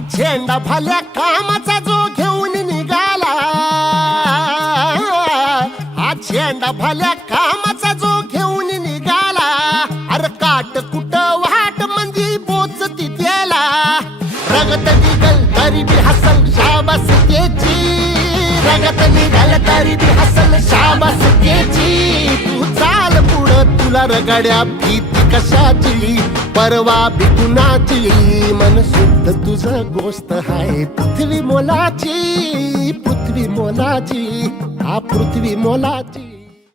झेंडा फाल्या कामाचा जो घेऊन निघाला. हा झेंडा फाल्या कामाचा जो घेऊन निघाला. अरे काट कुट वाट म्हणजे बोच तिथेला. रगत निघल तरी बी हसल शाबास त्याची. रगत निघल तरी बी हसल शाबास त्याची. तू चाल पुढं तुला रगड्या भीती कशाची? परवा बिकुनाची मन शुद्ध तुझं गोष्ट हाय. पृथ्वी मोलाची पृथ्वी मोलाची हा पृथ्वी मोलाची.